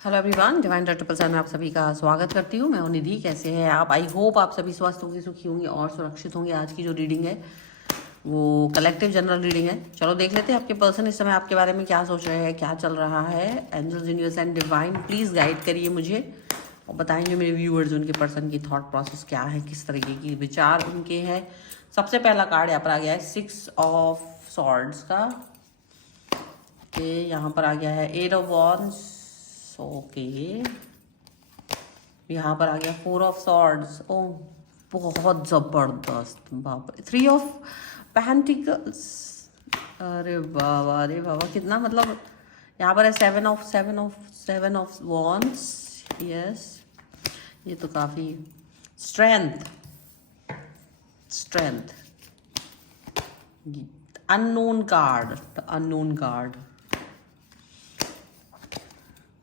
Hello everyone, divine doctor में आप सभी का स्वागत करती हूँ। मैं हूँ निधि। कैसे हैं आप? आई होप आप सभी स्वस्थ होंगे, सुखी होंगे और सुरक्षित होंगे। आज की जो रीडिंग है वो कलेक्टिव जनरल रीडिंग है। चलो देख लेते हैं आपके पर्सन इस समय आपके बारे में क्या सोच रहे हैं, क्या चल रहा है। Angels, universe and divine please guide करिए मुझे और बताएंगे मेरे व्यूअर्स उनके पर्सन की थॉट प्रोसेस क्या है, किस तरीके की विचार उनके हैं। सबसे पहला कार्ड यहाँ पर आ गया है 6 ऑफ सॉर्ड्स का। यहाँ पर आ गया है 8 ऑफ वॉन्ड्स। ओके, यहाँ पर आ गया 4 ऑफ सॉर्ड्स। ओ बहुत जबरदस्त, बाप रे। 3 ऑफ पेंटिकल्स। अरे बाबा, अरे बाबा, कितना मतलब। यहाँ पर है 7 ऑफ वॉन्ड्स। यस, ये तो काफ़ी strength, strength. Unknown card, unknown card.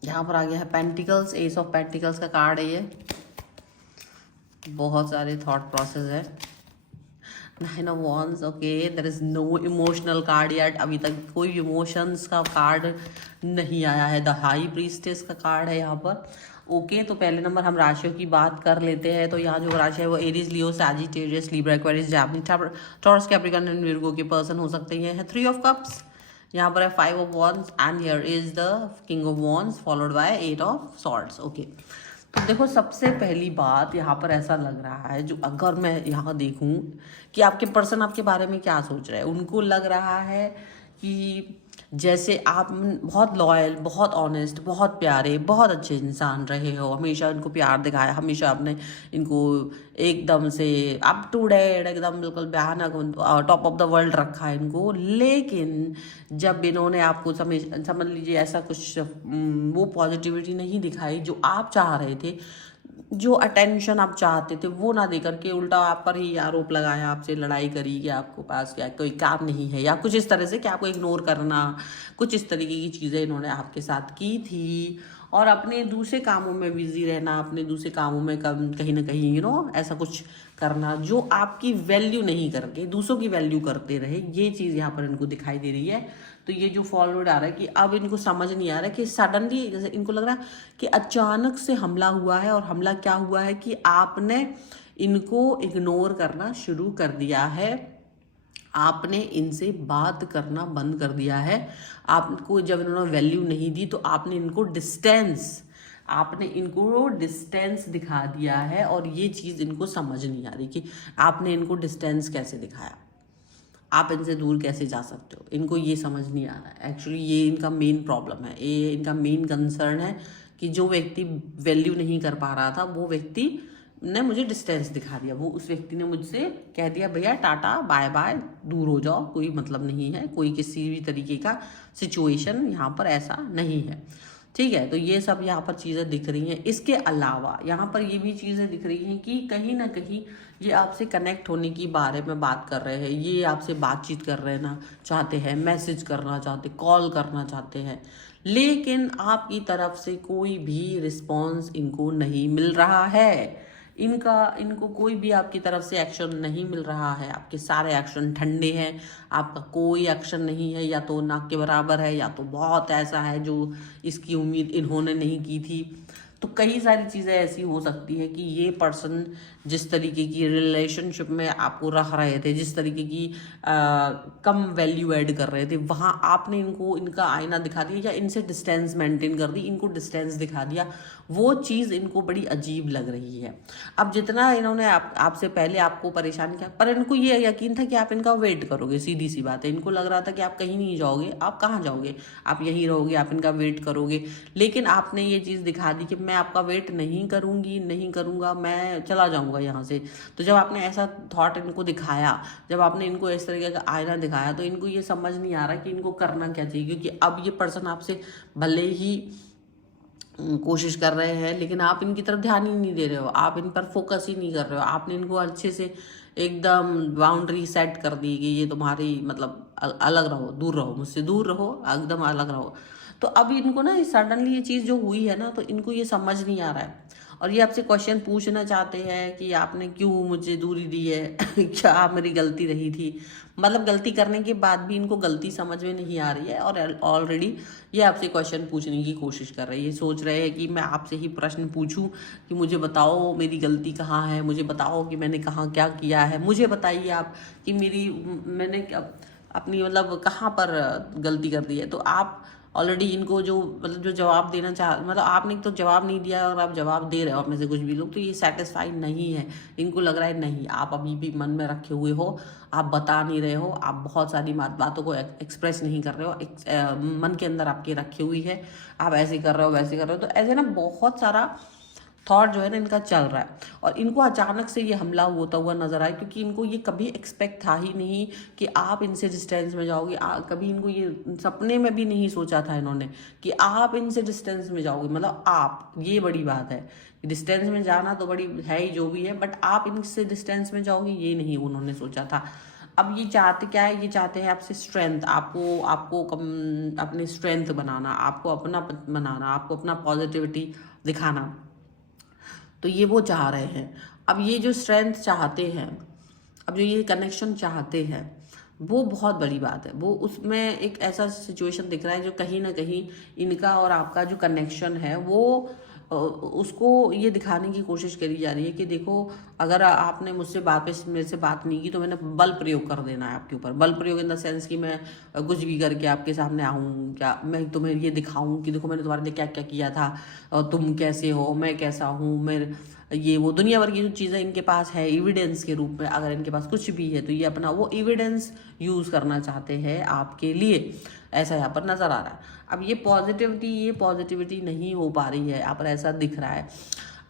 यहाँ पर आ गया है पेंटिकल्स, एस ऑफ पेंटिकल्स का कार्ड है ये। बहुत सारे थॉट प्रोसेस है। 9 of wands. Okay, there is no emotional card yet. अभी तक कोई इमोशंस का कार्ड नहीं आया है। द हाई प्रीस्टेस का कार्ड है यहाँ पर। ओके, तो पहले नंबर हम राशियों की बात कर लेते हैं। तो यहाँ जो राशि है वो Aries, Leo, Sagittarius, Libra, Aquarius, Jaimini, taurus, Capricorn and Virgo के पर्सन हो सकते हैं। 3 ऑफ कप्स। यहाँ पर है 5 of wands and here is the king of wands followed by 8 of swords. Okay, तो देखो सबसे पहली बात यहाँ पर ऐसा लग रहा है, जो अगर मैं यहाँ देखूँ कि आपके पर्सन आपके बारे में क्या सोच रहे हैं। उनको लग रहा है कि जैसे आप बहुत लॉयल, बहुत ऑनेस्ट, बहुत प्यारे, बहुत अच्छे इंसान रहे हो। हमेशा इनको प्यार दिखाया, हमेशा आपने इनको एकदम से अप टू डेट, एकदम बिल्कुल भयानक, टॉप ऑफ द वर्ल्ड रखा है इनको। लेकिन जब इन्होंने आपको समझ लीजिए ऐसा कुछ वो पॉजिटिविटी नहीं दिखाई जो आप चाह रहे थे, जो अटेंशन आप चाहते थे वो ना दे करके उल्टा आप पर ही आरोप लगाया, आपसे लड़ाई करी कि आपको पास क्या कोई काम नहीं है या कुछ इस तरह से कि आपको इग्नोर करना, कुछ इस तरीके की चीज़ें इन्होंने आपके साथ की थी। और अपने दूसरे कामों में बिजी रहना, अपने दूसरे कामों में कहीं ना कहीं ऐसा कुछ करना जो आपकी वैल्यू नहीं करके दूसरों की वैल्यू करते रहे। ये चीज़ यहाँ पर इनको दिखाई दे रही है। तो ये जो फॉरवर्ड आ रहा है कि अब इनको समझ नहीं आ रहा है कि सडनली, जैसे इनको लग रहा है कि अचानक से हमला हुआ है। और हमला क्या हुआ है कि आपने इनको इग्नोर करना शुरू कर दिया है, आपने इनसे बात करना बंद कर दिया है। आपको जब इन्होंने वैल्यू नहीं दी तो आपने इनको डिस्टेंस दिखा दिया है। और ये चीज़ इनको समझ नहीं आ रही कि आपने इनको डिस्टेंस कैसे दिखाया, आप इनसे दूर कैसे जा सकते हो। इनको ये समझ नहीं आ रहा है। एक्चुअली ये इनका मेन प्रॉब्लम है, ये इनका मेन कंसर्न है कि जो व्यक्ति वैल्यू नहीं कर पा रहा था वो व्यक्ति ने मुझे डिस्टेंस दिखा दिया। वो उस व्यक्ति ने मुझसे कह दिया भैया टाटा बाय बाय, दूर हो जाओ, कोई मतलब नहीं है, कोई किसी भी तरीके का सिचुएशन यहाँ पर ऐसा नहीं है। ठीक है, तो ये सब यहाँ पर चीज़ें दिख रही हैं। इसके अलावा यहाँ पर ये भी चीज़ें दिख रही हैं कि कहीं ना कहीं ये आपसे कनेक्ट होने की बारे में बात कर रहे हैं। ये आपसे बातचीत कर रहे ना चाहते हैं, मैसेज करना चाहते, कॉल करना चाहते हैं, लेकिन आपकी तरफ से कोई भी रिस्पॉन्स इनको नहीं मिल रहा है। इनको कोई भी आपकी तरफ से एक्शन नहीं मिल रहा है। आपके सारे एक्शन ठंडे हैं, आपका कोई एक्शन नहीं है, या तो ना के बराबर है या तो बहुत ऐसा है जो इसकी उम्मीद इन्होंने नहीं की थी। तो कई सारी चीज़ें ऐसी हो सकती है कि ये पर्सन जिस तरीके की रिलेशनशिप में आपको रख रहे थे, जिस तरीके की कम वैल्यू ऐड कर रहे थे, वहाँ आपने इनको इनका आईना दिखा दिया या इनसे डिस्टेंस मेंटेन कर दी, इनको डिस्टेंस दिखा दिया। वो चीज़ इनको बड़ी अजीब लग रही है। अब जितना इन्होंने आपसे पहले आपको परेशान किया, पर इनको ये यकीन था कि आप इनका वेट करोगे। सीधी सी बात है, इनको लग रहा था कि आप कहीं नहीं जाओगे। आप कहाँ जाओगे, आप यहीं रहोगे, आप इनका वेट करोगे। लेकिन आपने ये चीज़ दिखा दी कि मैं आपका वेट नहीं करूँगी, नहीं करूँगा, मैं चला जाऊँगा यहाँ से। तो जब आपने ऐसा थॉट इनको दिखाया, जब आपने इनको इस तरीके का आईना दिखाया, तो इनको ये समझ नहीं आ रहा कि इनको करना क्या चाहिए। क्योंकि अब ये पर्सन आपसे भले ही कोशिश कर रहे हैं, लेकिन आप इनकी तरफ ध्यान ही नहीं दे रहे हो, आप इन पर फोकस ही नहीं कर रहे हो। आपने इनको अच्छे से एकदम बाउंड्री सेट कर दी कि ये तुम्हारी मतलब अलग रहो, दूर रहो, मुझसे दूर रहो, एकदम अलग रहो। तो अब इनको ना सडनली ये चीज़ जो हुई है ना, तो इनको ये समझ नहीं आ रहा है। और ये आपसे क्वेश्चन पूछना चाहते हैं कि आपने क्यों मुझे दूरी दी है क्या मेरी गलती रही थी। मतलब गलती करने के बाद भी इनको गलती समझ में नहीं आ रही है और ऑलरेडी ये आपसे क्वेश्चन पूछने की कोशिश कर रहे हैं। ये सोच रहे हैं कि मैं आपसे ही प्रश्न पूछूं कि मुझे बताओ मेरी गलती कहाँ है, मुझे बताओ कि मैंने कहाँ क्या किया है, मुझे बताइए आप कि मैंने अपनी मतलब कहाँ पर गलती कर दी है। तो आप ऑलरेडी इनको जो मतलब जो जवाब देना मतलब आपने तो जवाब नहीं दिया और आप जवाब दे रहे हो आप में से कुछ भी लोग, तो ये सेटिस्फाइड नहीं है। इनको लग रहा है नहीं, आप अभी भी मन में रखे हुए हो, आप बता नहीं रहे हो, आप बहुत सारी बातों को एक्सप्रेस नहीं कर रहे हो, मन के अंदर आपके रखी हुई है, आप ऐसे कर रहे हो वैसे कर रहे हो। तो ऐसे ना बहुत सारा थॉट जो है ना इनका चल रहा है और इनको अचानक से ये हमला होता हुआ नजर आया, क्योंकि इनको ये कभी एक्सपेक्ट था ही नहीं कि आप इनसे डिस्टेंस में जाओगे। कभी इनको ये सपने में भी नहीं सोचा था इन्होंने कि आप इनसे डिस्टेंस में जाओगे। मतलब आप, ये बड़ी बात है, डिस्टेंस में जाना तो बड़ी है ही जो भी है, बट आप इनसे डिस्टेंस में जाओगे ये नहीं उन्होंने सोचा था। अब ये चाहते क्या है, ये चाहते हैं आपसे स्ट्रेंथ, आपको आपको अपने स्ट्रेंथ बनाना, आपको अपना बनाना, आपको अपना पॉजिटिविटी दिखाना। तो ये वो चाह रहे हैं। अब ये जो स्ट्रेंथ चाहते हैं, अब जो ये कनेक्शन चाहते हैं, वो बहुत बड़ी बात है। वो उसमें एक ऐसा सिचुएशन दिख रहा है जो कहीं ना कहीं इनका और आपका जो कनेक्शन है वो उसको ये दिखाने की कोशिश करी जा रही है कि देखो, अगर आपने मुझसे मेरे से बात नहीं की तो मैंने बल प्रयोग कर देना है आपके ऊपर। बल प्रयोग इन द सेंस कि मैं कुछ भी करके आपके सामने आऊँ, क्या मैं तुम्हें ये दिखाऊं कि देखो मैंने तुम्हारे लिए क्या क्या किया था और तुम कैसे हो, मैं कैसा हूँ, मैं ये वो दुनिया भर की जो चीज़ें इनके पास है एविडेंस के रूप में, अगर इनके पास कुछ भी है तो ये अपना वो एविडेंस यूज़ करना चाहते हैं आपके लिए, ऐसा यहाँ पर नज़र आ रहा है। अब ये पॉजिटिविटी नहीं हो पा रही है यहाँ पर, ऐसा दिख रहा है।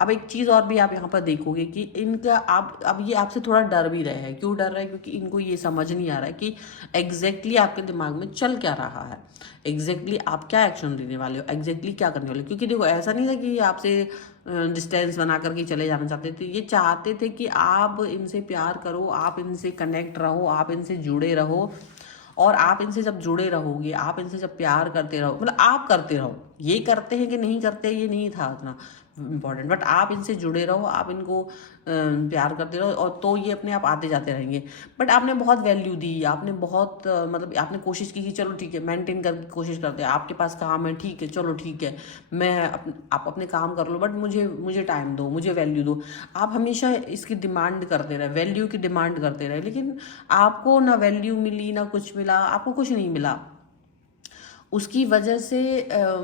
अब एक चीज़ और भी आप यहाँ पर देखोगे कि इनका आप अब ये आपसे थोड़ा डर भी रहे हैं। क्यों डर रहे हैं? क्योंकि इनको ये समझ नहीं आ रहा है कि एग्जैक्टली आपके दिमाग में चल क्या रहा है, एग्जैक्टली आप क्या एक्शन लेने वाले हो, एग्जैक्टली क्या करने वाले हो। क्योंकि देखो ऐसा नहीं था कि ये आपसे डिस्टेंस बना करके चले जाना चाहते थे, ये चाहते थे कि आप इनसे प्यार करो, आप इनसे कनेक्ट रहो, आप इनसे जुड़े रहो। और आप इनसे जब जुड़े रहोगे, आप इनसे जब प्यार करते रहो, मतलब आप करते रहो, ये करते हैं कि नहीं करते ये नहीं था उतना इम्पॉर्टेंट, बट आप इनसे जुड़े रहो, आप इनको प्यार करते रहो, और तो ये अपने आप आते जाते रहेंगे। बट आपने बहुत वैल्यू दी, आपने बहुत मतलब आपने कोशिश की कि चलो ठीक है, मेंटेन करके कोशिश करते हैं, आपके पास काम है ठीक है, चलो ठीक है, आप अपने काम कर लो, बट मुझे टाइम दो, मुझे वैल्यू दो। आप हमेशा इसकी डिमांड करते रहे, वैल्यू की डिमांड करते रहे, लेकिन आपको ना वैल्यू मिली ना कुछ मिला, आपको कुछ नहीं मिला। उसकी वजह से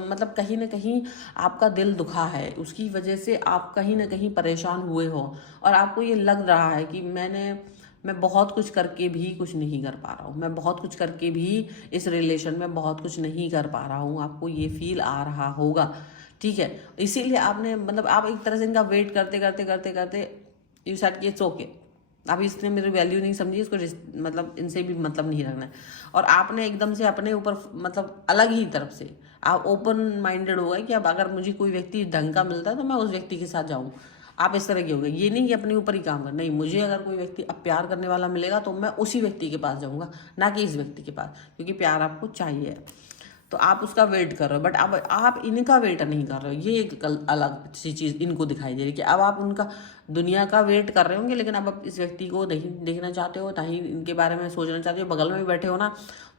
मतलब कहीं ना कहीं आपका दिल दुखा है, उसकी वजह से आप कहीं ना कहीं परेशान हुए हो, और आपको ये लग रहा है कि मैं बहुत कुछ करके भी कुछ नहीं कर पा रहा हूँ, मैं बहुत कुछ करके भी इस रिलेशन में बहुत कुछ नहीं कर पा रहा हूँ, आपको ये फील आ रहा होगा। ठीक है, इसीलिए आपने मतलब आप एक तरह से इनका वेट करते करते करते करते यू सेड कि इट्स ओके, अभी इसने मेरी वैल्यू नहीं समझी, इसको मतलब इनसे भी मतलब नहीं रखना है। और आपने एकदम से अपने ऊपर मतलब अलग ही तरफ से आप ओपन माइंडेड हो गए कि अब अगर मुझे कोई व्यक्ति ढंग का मिलता है तो मैं उस व्यक्ति के साथ जाऊँ। आप इस तरह के हो गए, ये नहीं कि अपने ऊपर ही काम कर, नहीं, मुझे अगर कोई व्यक्ति अब प्यार करने वाला मिलेगा तो मैं उसी व्यक्ति के पास जाऊँगा, ना कि इस व्यक्ति के पास, क्योंकि प्यार आपको चाहिए। तो आप उसका वेट कर रहे हो, बट अब आप इनका वेट नहीं कर रहे हो। ये एक अलग सी चीज़ इनको दिखाई दे रही है कि अब आप उनका दुनिया का वेट कर रहे होंगे, लेकिन अब आप इस व्यक्ति को नहीं देखना चाहते हो, ना ही इनके बारे में सोचना चाहते हो। बगल में बैठे हो ना,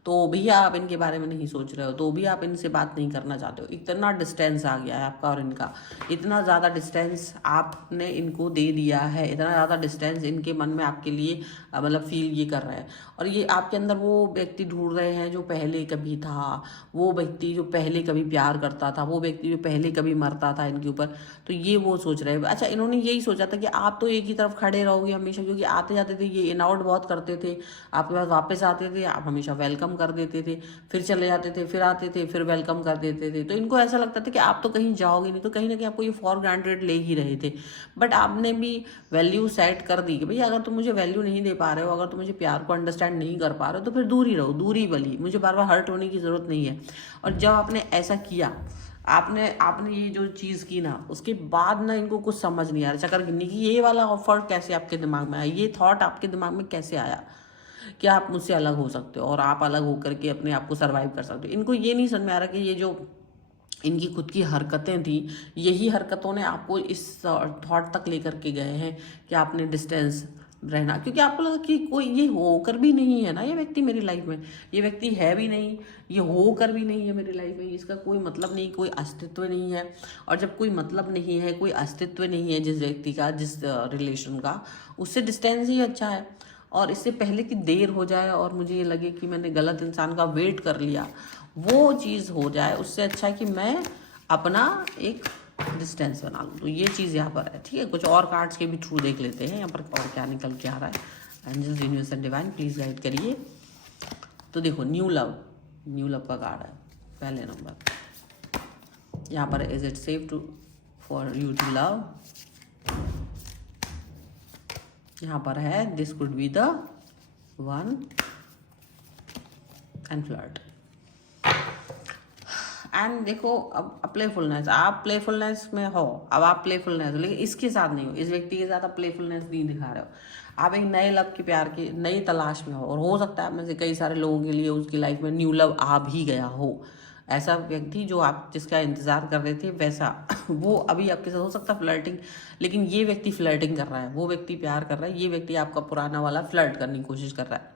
तो भी आप इनके बारे में नहीं सोच रहे हो, तो भी आप इनसे बात नहीं करना चाहते हो। इतना डिस्टेंस आ गया है आपका और इनका, इतना ज़्यादा डिस्टेंस आपने इनको दे दिया है, इतना ज़्यादा डिस्टेंस इनके मन में आपके लिए मतलब फील ये कर रहे हैं। और ये आपके अंदर वो व्यक्ति ढूंढ रहे हैं जो पहले कभी था, वो व्यक्ति जो पहले कभी प्यार करता था, वो व्यक्ति जो पहले कभी मरता था इनके ऊपर। तो ये वो सोच रहे हैं। अच्छा, इन्होंने यही सोचा था कि आप तो एक ही तरफ खड़े रहोगे हमेशा, क्योंकि आते जाते थे, ये इन आउट बहुत करते थे, आपके पास वापस आते थे, आप हमेशा वेलकम कर देते थे, फिर चले जाते थे, फिर आते थे, फिर वेलकम कर देते थे। तो इनको ऐसा लगता था कि आप तो कहीं जाओगे नहीं, तो कहीं ना कहीं आपको ये फॉर ग्रांटेड ले ही रहे थे। बट आपने भी वैल्यू सेट कर दी कि भैया अगर तुम मुझे वैल्यू नहीं दे पा रहे हो, अगर तुम मुझे प्यार को अंडरस्टैंड नहीं कर पा रहे हो, तो फिर दूर ही रहो, दूरी भली, मुझे बार बार हर्ट होने की जरूरत नहीं है। और जब आपने ऐसा किया, आपने ये जो चीज़ की ना, उसके बाद ना इनको कुछ समझ नहीं आ रहा, चक्कर गिननी की ये वाला ऑफर कैसे आपके दिमाग में आया, ये थॉट आपके दिमाग में कैसे आया कि आप मुझसे अलग हो सकते हो और आप अलग होकर के अपने आप को सर्वाइव कर सकते हो। इनको ये नहीं समझ में आ रहा कि ये जो इनकी खुद की हरकतें थी, यही हरकतों ने आपको इस थॉट तक लेकर के गए हैं कि आपने डिस्टेंस रहना, क्योंकि आपको लगा कि कोई ये होकर भी नहीं है ना, ये व्यक्ति मेरी लाइफ में, ये व्यक्ति है भी नहीं, ये होकर भी नहीं है मेरी लाइफ में, इसका कोई मतलब नहीं, कोई अस्तित्व नहीं है। और जब कोई मतलब नहीं है, कोई अस्तित्व नहीं है जिस व्यक्ति का, जिस रिलेशन का, उससे डिस्टेंस ही अच्छा है। और इससे पहले कि देर हो जाए और मुझे ये लगे कि मैंने गलत इंसान का वेट कर लिया, वो चीज़ हो जाए, उससे अच्छा है कि मैं अपना एक डिस्टेंस बना लूँ। तो ये चीज़ यहाँ पर है, ठीक है। कुछ और कार्ड्स के भी थ्रू देख लेते हैं यहाँ पर और क्या निकल के आ रहा है। Angels, universe and divine please guide करिए। तो देखो न्यू लव का कार्ड है, पहले नंबर यहाँ पर। Is it safe to for you to love? यहाँ पर है this could be the one and flirt. And देखो अब प्लेफुलनेस, आप प्लेफुलनेस में हो, अब आप प्लेफुलनेस हो, लेकिन इसके साथ नहीं हो, इस व्यक्ति के साथ आप प्लेफुलनेस नहीं दिखा रहे हो। आप एक नए लव के प्यार की नई तलाश में हो, और हो सकता है आप में से कई सारे लोगों के लिए उसकी लाइफ में न्यू लव आ भी गया हो। ऐसा व्यक्ति जो आप जिसका इंतजार कर रहे थे वैसा वो अभी आपके साथ हो सकता है फ्लर्टिंग, लेकिन ये व्यक्ति फ्लर्टिंग कर रहा है, वो व्यक्ति प्यार कर रहा है, ये व्यक्ति आपका पुराना वाला फ्लर्ट करने की कोशिश कर रहा है।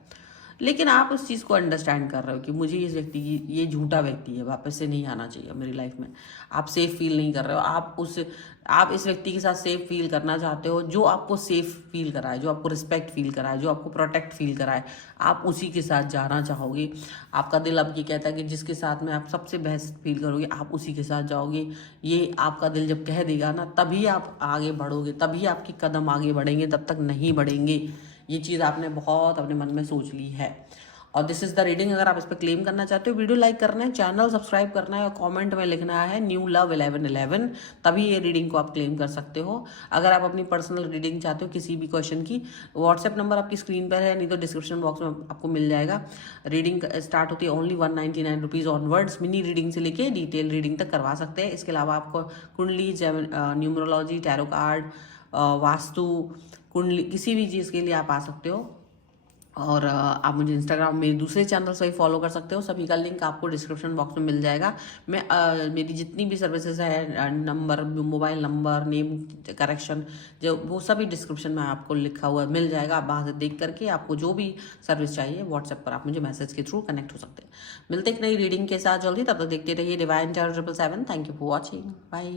लेकिन आप उस चीज़ को अंडरस्टैंड कर रहे हो कि मुझे इस व्यक्ति की, ये झूठा व्यक्ति है, वापस से नहीं आना चाहिए मेरी लाइफ में। आप सेफ फील नहीं कर रहे हो, आप इस व्यक्ति के साथ सेफ फील करना चाहते हो, जो आपको सेफ फील कराए, जो आपको रिस्पेक्ट फील कराए, जो आपको प्रोटेक्ट फील कराए, आप उसी के साथ जाना चाहोगे। आपका दिल अब ये कहता है कि जिसके साथ में आप सबसे बेस्ट फील करोगे आप उसी के साथ जाओगे। ये आपका दिल जब कह देगा ना, तभी आप आगे बढ़ोगे, तभी आपके कदम आगे बढ़ेंगे, तब तक नहीं बढ़ेंगे। ये चीज़ आपने बहुत अपने मन में सोच ली है। और दिस इज द रीडिंग। अगर आप इस पर क्लेम करना चाहते हो, वीडियो लाइक करना है, चैनल सब्सक्राइब करना है और कमेंट में लिखना है न्यू लव 1111, तभी ये रीडिंग को आप क्लेम कर सकते हो। अगर आप अपनी पर्सनल रीडिंग चाहते हो किसी भी क्वेश्चन की, व्हाट्सएप नंबर आपकी स्क्रीन पर है, नहीं तो डिस्क्रिप्शन बॉक्स में आपको मिल जाएगा। रीडिंग स्टार्ट होती है only 199 rupees onwards. Mini reading से लेके डिटेल रीडिंग तक करवा सकते हैं। इसके अलावा आपको कुंडली, न्यूमरोलॉजी, टैरो कार्ड, वास्तु, कुंडली, किसी भी चीज़ के लिए आप आ सकते हो। और आप मुझे इंस्टाग्राम में दूसरे चैनल से भी फॉलो कर सकते हो, सभी का लिंक आपको डिस्क्रिप्शन बॉक्स में मिल जाएगा। मैं मेरी जितनी भी सर्विसेज है, number, mobile number, name correction, जो वो सभी डिस्क्रिप्शन में आपको लिखा हुआ मिल जाएगा। आप वहाँ से देख करके आपको जो भी सर्विस चाहिए व्हाट्सएप पर आप मुझे मैसेज के थ्रू कनेक्ट हो सकते हैं। मिलते एक नई रीडिंग के साथ जल्दी, तब तक देखते रहिए divine tarot 777। Thank you for watching, bye.